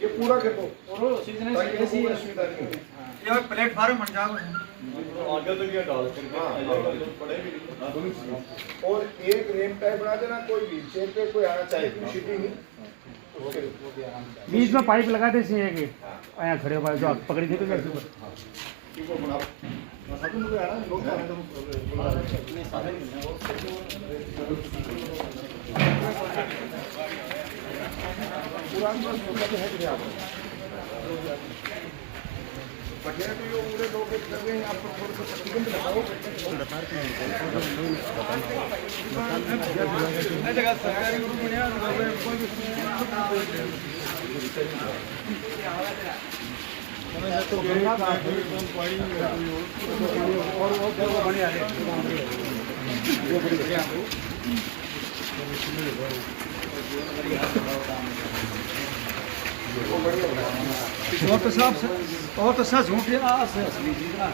ये पूरा कर दो ये प्लेटफार्म बन जाओ आगे तो ये डाल और एक रेम टाइप बना देना, कोई व्हील चेयर पे कोई आना चाहिए, कोई सीटिंग नहीं, बीच में पाइप लगा दे चाहिए कि आया खड़े हो जो पकड़ी थी तो कैसे ठीक है बना साधु मुझे आना लोग आने तो पुराना बस होता है कि आप बढ़िया तो ये पूरे लोग कर रहे हैं, आपको थोड़ा सा तकलीफ लगाओ जगह सरकारी ग्रुप बनिया कोई भी तो और वो बढ़िया है और तो सब झूठे आस है असली चीज ना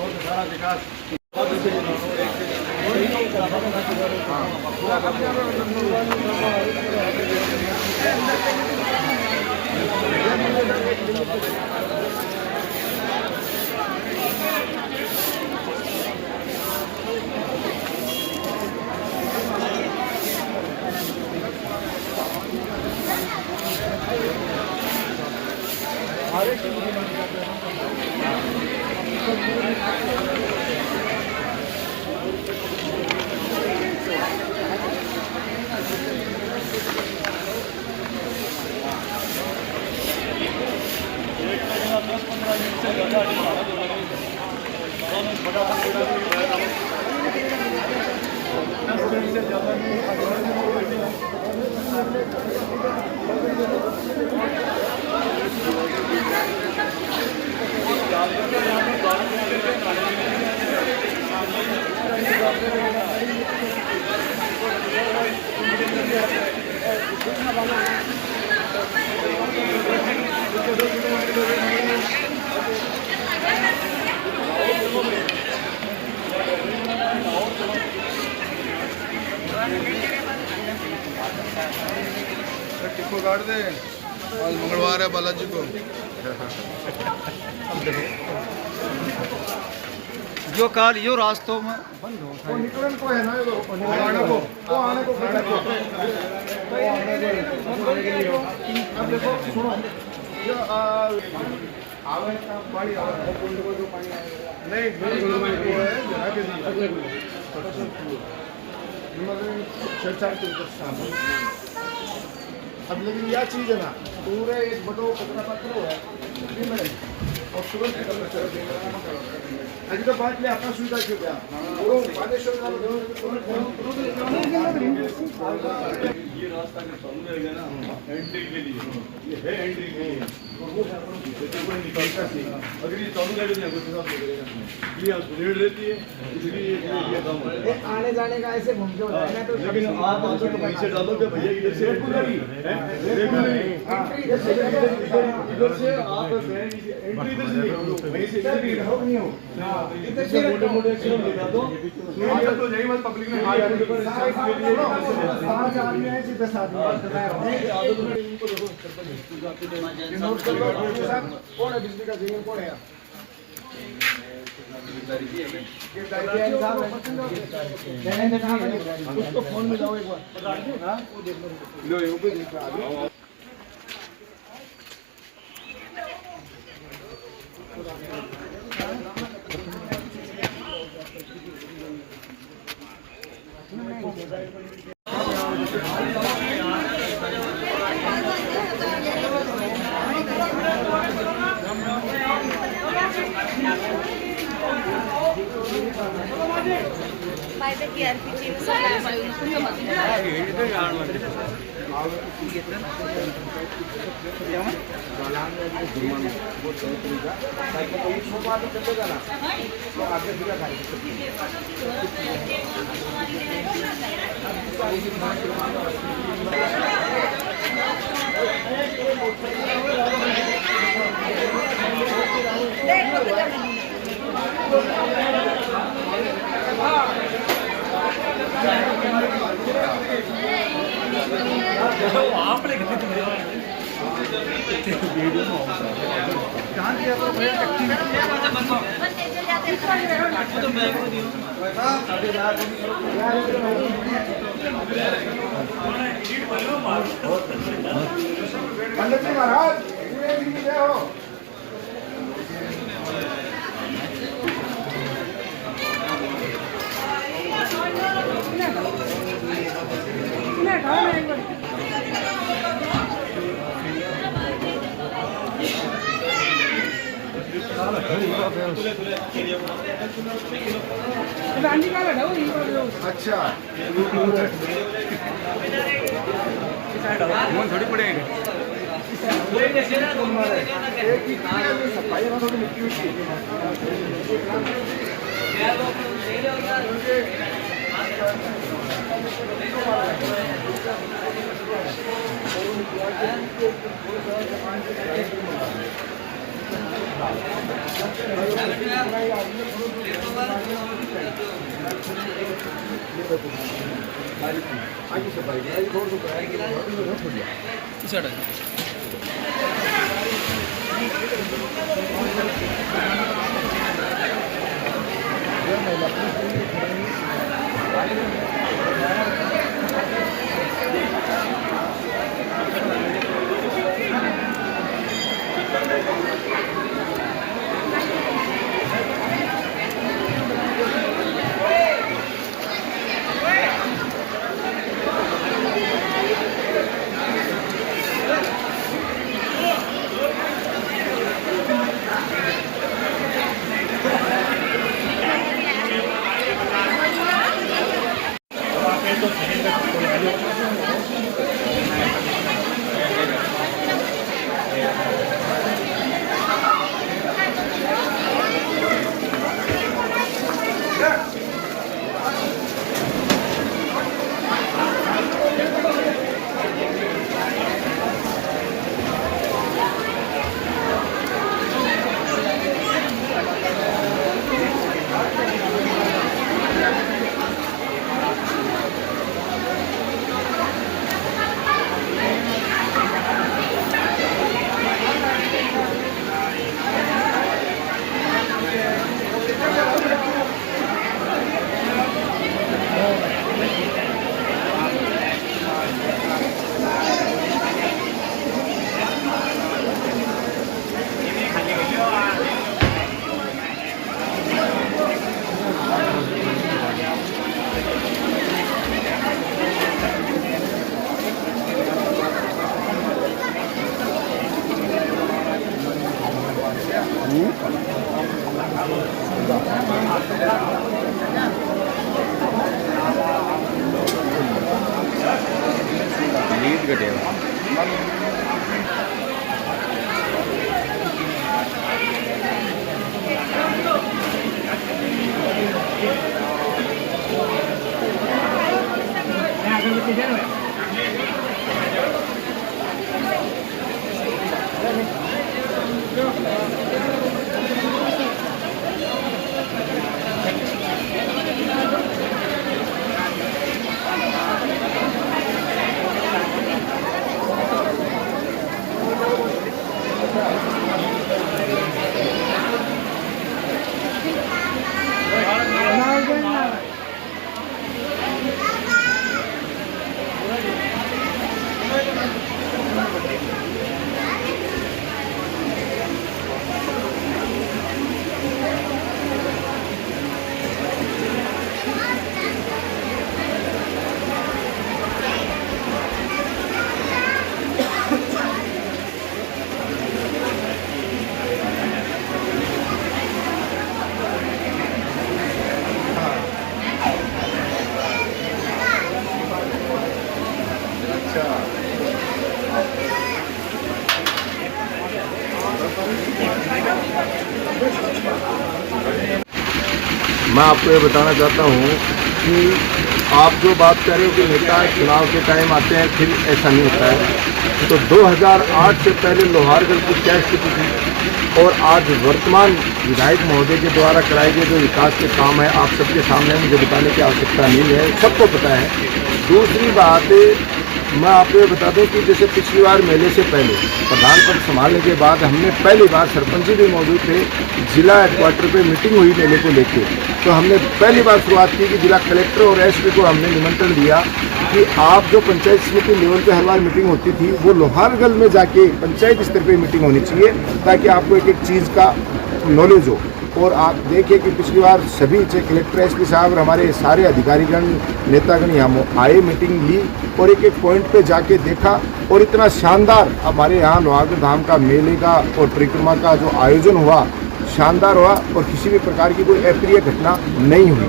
और सारा विकास टिप्पो काट दे, आज मंगलवार है बालाजी को। जो काल यो रास्तों में बंद हो वो निकलन को है ना, ये आने को अब देखो सुनो, जो आवे का पानी आवे कुंड को जो पानी आएगा नहीं बिल्कुल वो है जरा के मतलब छेड़छाड़ के सामने। अब लेकिन यह चीज़ है ना, पूरे एक बटो कचरा पत्र है और तुरंत निकलना चाहिए। अभी तो बात ले अपना सुविधा क्यों क्या वो बालेश्वर का ये रास्ता का चालू रहेगा ना एंट्री के लिए, ये है एंट्री के लिए कोई निकलता नहीं। अगर ये चालू रहेगा नहीं कुछ हिसाब से करेगा, ये रेड रहती है इसलिए ये काम है। आने जाने का ऐसे घूम के होता है ना, तो लेकिन आप आगे तो पीछे डालोगे भैया इधर से रेगुलरली इधर से आप एंट्री इधर से वहीं से इधर नहीं हो इधर से मोटे मोटे एक्शन लगा दो तो यही मत पब्लिक में हाथ आने पर पांच आदमी है सीधे साथ में आदत में इनको देखो नोट कर लो कौन है बिजली का जमीन कौन है ये दायित्व साहब उसको फोन में जाओ एक बार हां वो देख लो ये ऊपर निकल ध्यान दिया करो भैया पंडित जी महाराज पूरे दिन जय हो। अच्छा फोन थोड़ी पड़ेगा सफाई थोड़ी मिट्टी मिट्टी आगे सफाई मैं आपको ये बताना चाहता हूँ कि आप जो बात कर रहे हो कि नेता चुनाव के टाइम आते हैं फिर ऐसा नहीं होता है। तो 2008 से पहले लोहारगढ़ की क्या स्थिति थी और आज वर्तमान विधायक महोदय के द्वारा कराए गए जो विकास के काम है आप सबके सामने मुझे बताने की आवश्यकता नहीं है, सबको पता है। दूसरी बात मैं आपको ये बता दूं कि जैसे पिछली बार मेले से पहले प्रधान पद संभालने के बाद हमने पहली बार सरपंच जी भी मौजूद थे, जिला हेडक्वार्टर पे मीटिंग हुई मेले को लेके, तो हमने पहली बार शुरुआत की कि जिला कलेक्टर और एसपी को हमने निमंत्रण दिया कि आप जो पंचायत समिति लेवल पे हर बार मीटिंग होती थी वो लोहारगल में जाके पंचायत स्तर पे मीटिंग होनी चाहिए ताकि आपको एक एक चीज़ का नॉलेज हो। और आप देखिए कि पिछली बार सभी चाहे कलेक्टर एसपी साहब और हमारे सारे अधिकारीगण नेतागण यहाँ आए, मीटिंग ली और एक एक पॉइंट पे जाके देखा और इतना शानदार हमारे यहाँ लोहागढ़ धाम का मेले का और परिक्रमा का जो आयोजन हुआ शानदार हुआ और किसी भी प्रकार की कोई अप्रिय घटना नहीं हुई।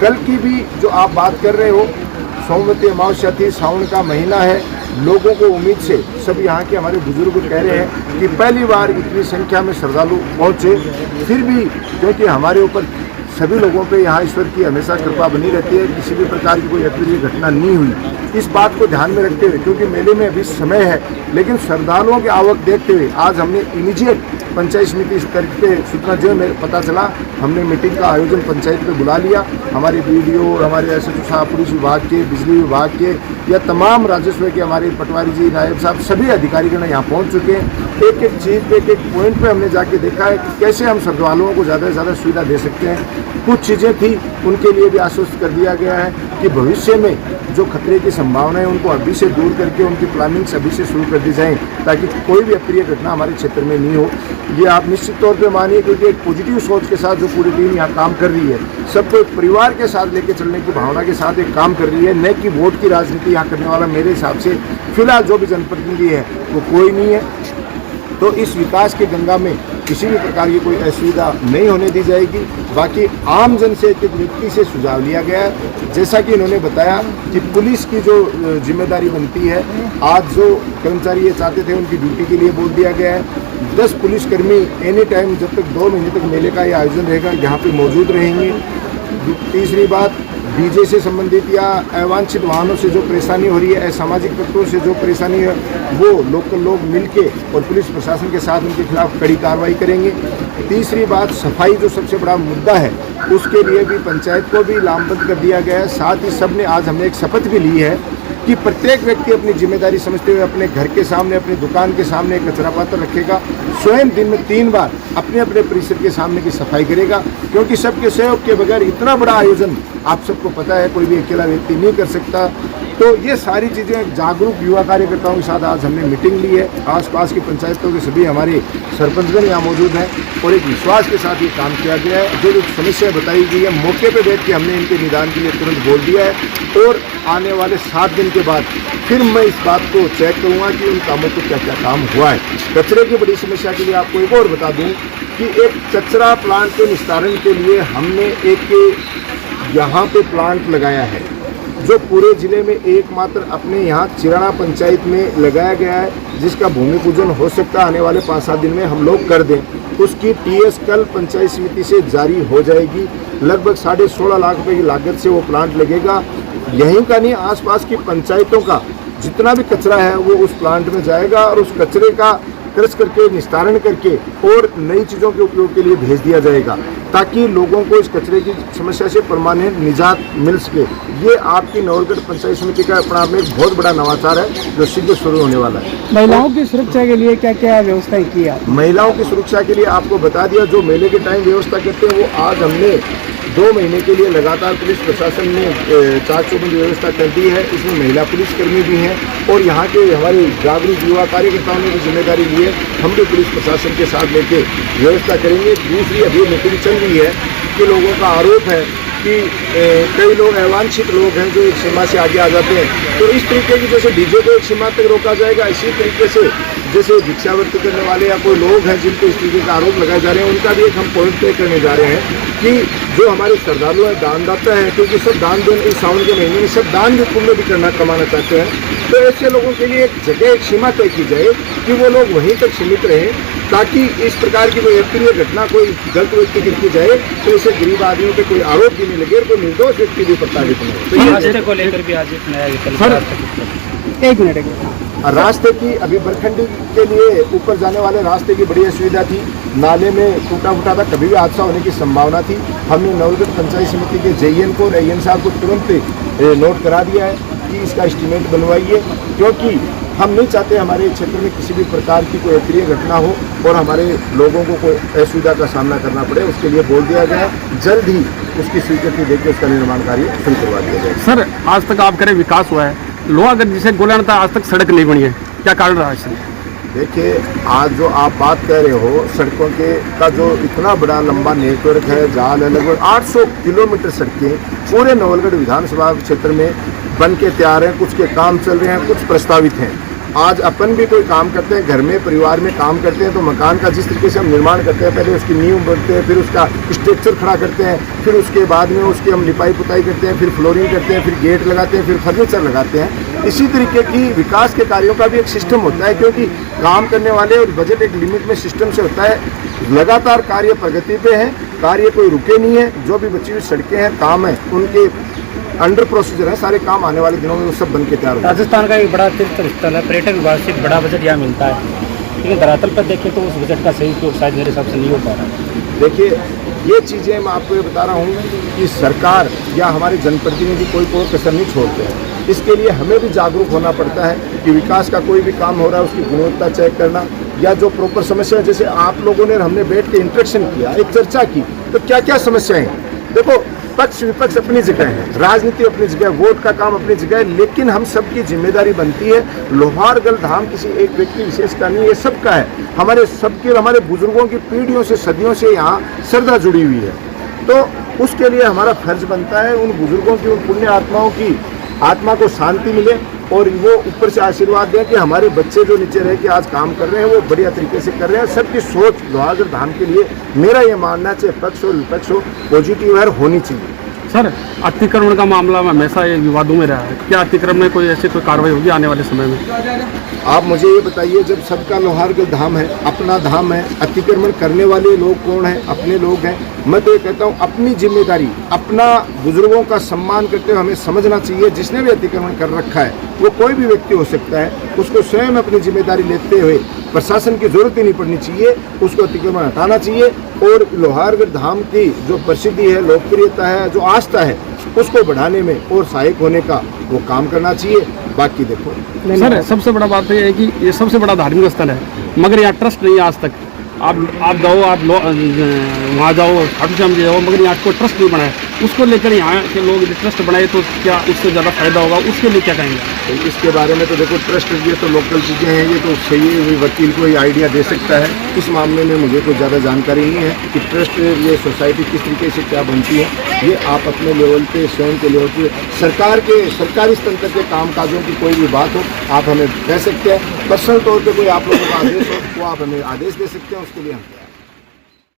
कल की भी जो आप बात कर रहे हो, सोमवती अमावस्या थी, सावन का महीना है, लोगों को उम्मीद से सब यहाँ के हमारे बुजुर्ग कह रहे हैं कि पहली बार इतनी संख्या में श्रद्धालु पहुँचे, फिर भी क्योंकि हमारे ऊपर सभी लोगों पे यहाँ ईश्वर की हमेशा कृपा बनी रहती है, किसी भी प्रकार की कोई अप्रिय घटना नहीं हुई। इस बात को ध्यान में रखते हुए, क्योंकि मेले में अभी समय है, लेकिन श्रद्धालुओं की आवक देखते हुए आज हमने इमीडिएट पंचायत समिति स्तर पे सूचना जो मेरे पता चला, हमने मीटिंग का आयोजन पंचायत पे बुला लिया। हमारे बीडीओ और हमारे एसएचओ साहब, पुलिस विभाग के, बिजली विभाग के या तमाम राजस्व के हमारे पटवारी जी, नायब साहब, सभी अधिकारीगण यहाँ पहुँच चुके हैं। एक एक चीज़ पे, एक एक पॉइंट पे हमने जाके देखा है कि कैसे हम श्रद्धालुओं को ज़्यादा से ज़्यादा सुविधा दे सकते हैं। कुछ चीज़ें थी उनके लिए भी आश्वस्त कर दिया गया है कि भविष्य में जो खतरे की संभावना है उनको अभी से दूर करके उनकी प्लानिंग्स अभी से शुरू कर दी जाए ताकि कोई भी अप्रिय घटना हमारे क्षेत्र में नहीं हो। ये आप निश्चित तौर पे मानिए, क्योंकि एक पॉजिटिव सोच के साथ जो पूरी टीम यहाँ काम कर रही है, सबको एक परिवार के साथ लेके चलने की भावना के साथ एक काम कर रही है, न कि वोट की राजनीति यहाँ करने वाला मेरे हिसाब से फिलहाल जो भी जनप्रतिनिधि है वो कोई नहीं है। तो इस विकास की गंगा में किसी भी प्रकार की कोई असुविधा नहीं होने दी जाएगी। बाकी आम जन से एक व्यक्ति से सुझाव लिया गया है, जैसा कि इन्होंने बताया कि पुलिस की जो जिम्मेदारी बनती है, आज जो कर्मचारी ये चाहते थे उनकी ड्यूटी के लिए बोल दिया गया है। 10 पुलिसकर्मी एनी टाइम जब तक 2 महीने तक मेले का ये आयोजन रहेगा यहाँ पे मौजूद रहेंगे। तीसरी बात, डीजे से संबंधित या अवांछित वाहनों से जो परेशानी हो रही है, असामाजिक तत्वों से जो परेशानी है, वो लोकल लोग मिलके और पुलिस प्रशासन के साथ उनके खिलाफ कड़ी कार्रवाई करेंगे। तीसरी बात, सफाई जो सबसे बड़ा मुद्दा है, उसके लिए भी पंचायत को भी लामबंद कर दिया गया है। साथ ही सबने आज हमने एक शपथ भी ली है कि प्रत्येक व्यक्ति अपनी जिम्मेदारी समझते हुए अपने घर के सामने, अपनी दुकान के सामने एक कचरा पात्र रखेगा, स्वयं दिन में 3 बार अपने अपने परिसर के सामने की सफाई करेगा, क्योंकि सबके सहयोग के बगैर इतना बड़ा आयोजन आप सबको पता है कोई भी अकेला व्यक्ति नहीं कर सकता। तो ये सारी चीज़ें जागरूक युवा कार्यकर्ताओं के साथ आज हमने मीटिंग ली है। आसपास की पंचायतों के सभी हमारे सरपंचगण यहाँ मौजूद हैं और एक विश्वास के साथ ये काम किया गया है। जो जो समस्या बताई गई है, मौके पे बैठ के हमने इनके निदान के लिए तुरंत बोल दिया है और आने वाले 7 दिन के बाद फिर मैं इस बात को चेक करूँगा कि उन कामों को क्या क्या काम हुआ है। कचरे की बड़ी समस्या के लिए आपको एक और बता दूँ कि एक कचरा प्लांट के निस्तारण के लिए हमने एक यहाँ पे प्लांट लगाया है, जो पूरे ज़िले में एकमात्र अपने यहाँ चिराना पंचायत में लगाया गया है, जिसका भूमि पूजन हो सकता है आने वाले 5-7 दिन में हम लोग कर दें। उसकी टीएस कल पंचायत समिति से जारी हो जाएगी। लगभग 16.5 लाख रुपए की लागत से वो प्लांट लगेगा। यहीं का नहीं, आसपास की पंचायतों का जितना भी कचरा है वो उस प्लांट में जाएगा और उस कचरे का क्रश करके, निस्तारण करके और नई चीज़ों के उपयोग के लिए भेज दिया जाएगा, ताकि लोगों को इस कचरे की समस्या से परमानेंट निजात मिल सके। ये आपकी नवलगढ़ पंचायत समिति का अपना में एक बहुत बड़ा नवाचार है जो शीघ्र शुरू होने वाला है। महिलाओं की सुरक्षा के लिए क्या क्या व्यवस्था की है? महिलाओं की सुरक्षा के लिए आपको बता दिया, जो मेले के टाइम व्यवस्था करते हैं वो आज हमने 2 महीने के लिए लगातार पुलिस प्रशासन ने 4 चौबंद व्यवस्था कर दी है। इसमें महिला पुलिसकर्मी भी हैं और यहाँ के हमारे जागरूक युवा कार्यकर्ताओं ने भी जिम्मेदारी ली है। हम भी पुलिस प्रशासन के साथ लेके व्यवस्था करेंगे। दूसरी अभी मीटिंग चल रही है कि लोगों का आरोप है कि कई लोग अवांछित लोग हैं जो एक सीमा से आगे आ जाते हैं। तो इस तरीके की, जैसे डीजे को एक सीमा तक रोका जाएगा, इसी तरीके से जैसे भिक्षावृत्ति करने वाले या कोई लोग हैं जिन पर इस तरीके का आरोप लगाए जा रहे हैं, उनका भी एक हम पॉइंट तय करने जा रहे हैं कि जो हमारे श्रद्धालु हैं, दानदाता हैं, क्योंकि सब दान देने इस सावन के महीने में सब दान भी पुण्य भी कमाना चाहते हैं। तो ऐसे लोगों के लिए एक जगह, एक सीमा तय की जाए कि वो लोग वहीं तक सीमित रहें, ताकि इस प्रकार की कोई अप्रिय घटना कोई गलत व्यक्ति की जाए तो ऐसे गरीब आदमियों पे कोई आरोप भी नहीं लगे और कोई निर्दोष व्यक्ति भी प्रताड़ित नहीं हो। तो ये रास्ते को लेकर भी आज एक नया एक मिनट रास्ते की अभी बरखंडी के लिए ऊपर जाने वाले रास्ते की बड़ी असुविधा थी, नाले में टूटा फूटा था, कभी भी हादसा होने की संभावना थी। हमने नवलगढ़ पंचायत समिति के जेईएन को और एएन साहब को तुरंत नोट करा दिया है की इसका एस्टीमेट बनवाइए, क्योंकि हम नहीं चाहते हमारे क्षेत्र में किसी भी प्रकार की कोई अप्रिय घटना हो और हमारे लोगों को कोई असुविधा का सामना करना पड़े। उसके लिए बोल दिया गया, जल्द ही उसकी स्वीकृति देकर उसका निर्माण कार्य शुरू करवा दिया जाएगा। सर आज तक आप करें विकास हुआ है, लोहागढ़ जिसे गोलान था आज तक सड़क नहीं बनी है, क्या कारण रहा है इसमें? देखिए, आज जो आप बात कह रहे हो सड़कों के का जो इतना बड़ा लंबा नेटवर्क है, जाल है, लगभग 800 किलोमीटर सड़कें पूरे नवलगढ़ विधानसभा क्षेत्र में बन के तैयार हैं। कुछ के काम चल रहे हैं, कुछ प्रस्तावित हैं। आज अपन भी कोई काम करते हैं, घर में परिवार में काम करते हैं, तो मकान का जिस तरीके से हम निर्माण करते हैं, पहले उसकी नींव बनते हैं, फिर उसका स्ट्रक्चर खड़ा करते हैं, फिर उसके बाद में उसकी हम लिपाई पुताई करते हैं, फिर फ्लोरिंग करते हैं, फिर गेट लगाते हैं, फिर फर्नीचर लगाते हैं। इसी तरीके की विकास के कार्यों का भी एक सिस्टम होता है, क्योंकि काम करने वाले और बजट एक लिमिट में सिस्टम से होता है। लगातार कार्य प्रगति पे है, कार्य कोई रुके नहीं है। जो भी बची हुई सड़कें हैं, काम है, उनके अंडर प्रोसीजर है, सारे काम आने वाले दिनों में वो सब बन के तैयार हो जाएंगे। राजस्थान का एक बड़ा तीर्थ स्थल है, पर्यटन विभाग से बड़ा बजट यहाँ मिलता है, लेकिन धरातल पर देखें तो उस बजट का सही उपयोग शायद मेरे हिसाब से नहीं हो पा रहा। देखिए, ये चीज़ें मैं आपको ये बता रहा हूँ कि सरकार या हमारे जनप्रतिनिधि कोई कसर नहीं छोड़ते हैं। इसके लिए हमें भी जागरूक होना पड़ता है कि विकास का कोई भी काम हो रहा है उसकी गुणवत्ता चेक करना, या जो प्रॉपर समस्या, जैसे आप लोगों ने हमने बैठ के इंटरेक्शन किया, एक चर्चा की, तो क्या क्या समस्याएं हैं। देखो, पक्ष विपक्ष अपनी जगह है, राजनीति अपनी जगह, वोट का काम अपनी जगह है, लेकिन हम सबकी जिम्मेदारी बनती है। लोहारगढ़ धाम किसी एक व्यक्ति विशेष का नहीं, ये सबका है। हमारे सबके, हमारे बुजुर्गों की पीढ़ियों से, सदियों से यहाँ श्रद्धा जुड़ी हुई है, तो उसके लिए हमारा फर्ज बनता है उन बुजुर्गों की, उन पुण्य आत्माओं की आत्मा को शांति मिले और वो ऊपर से आशीर्वाद दें कि हमारे बच्चे जो नीचे रह के आज काम कर रहे हैं वो बढ़िया तरीके से कर रहे हैं। सबकी सोच लोहागढ़ धाम के लिए, मेरा ये मानना, चाहे पक्ष हो विपक्ष हो, पॉजिटिव है, होनी चाहिए। सर अतिक्रमण का मामला हमेशा ये विवादों में रहा है, क्या अतिक्रमण में कोई ऐसी कोई कार्रवाई होगी आने वाले समय में? आप मुझे ये बताइए, जब सबका लोहारगढ़ धाम है, अपना धाम है, अतिक्रमण करने वाले लोग कौन हैं? अपने लोग हैं। मैं तो ये कहता हूँ, अपनी जिम्मेदारी, अपना बुजुर्गों का सम्मान करते हुए हमें समझना चाहिए, जिसने भी अतिक्रमण कर रखा है वो कोई भी व्यक्ति हो सकता है, उसको स्वयं अपनी जिम्मेदारी लेते हुए प्रशासन की जरूरत ही नहीं पड़नी चाहिए, उसको अतिक्रमण हटाना चाहिए और लोहारगढ़ धाम की जो प्रसिद्धि है, लोकप्रियता है, जो आस्था है, उसको बढ़ाने में और सहायक होने का वो काम करना चाहिए। बाकी देखो सर, सबसे बड़ा बात ये है कि ये सबसे बड़ा धार्मिक स्थल है, मगर यहाँ ट्रस्ट नहीं है आज तक। आप जाओ, आप वहाँ जाओ, खाटू श्याम जी जाओ, मगर यहाँ को ट्रस्ट नहीं बनाए। उसको लेकर यहाँ के लोग ट्रस्ट बनाए तो क्या उससे ज़्यादा फायदा होगा, उसके लिए क्या कहेंगे? तो इसके बारे में तो देखो, ट्रस्ट ये तो लोकल चीज़ें हैं, ये तो सही वकील को ये आइडिया दे सकता है। इस मामले में मुझे कोई ज़्यादा जानकारी नहीं है कि ट्रस्ट ये सोसाइटी किस तरीके से क्या बनती है। ये आप अपने लेवल पे, स्वयं के लेवल पे, सरकार के सरकारी स्तर तक के कामकाजों की कोई भी बात हो, आप हमें कह सकते हैं। पर्सनल तौर पर कोई आप लोगों का आदेश हो, वो आप हमें आदेश दे सकते हैं, उसके लिए हम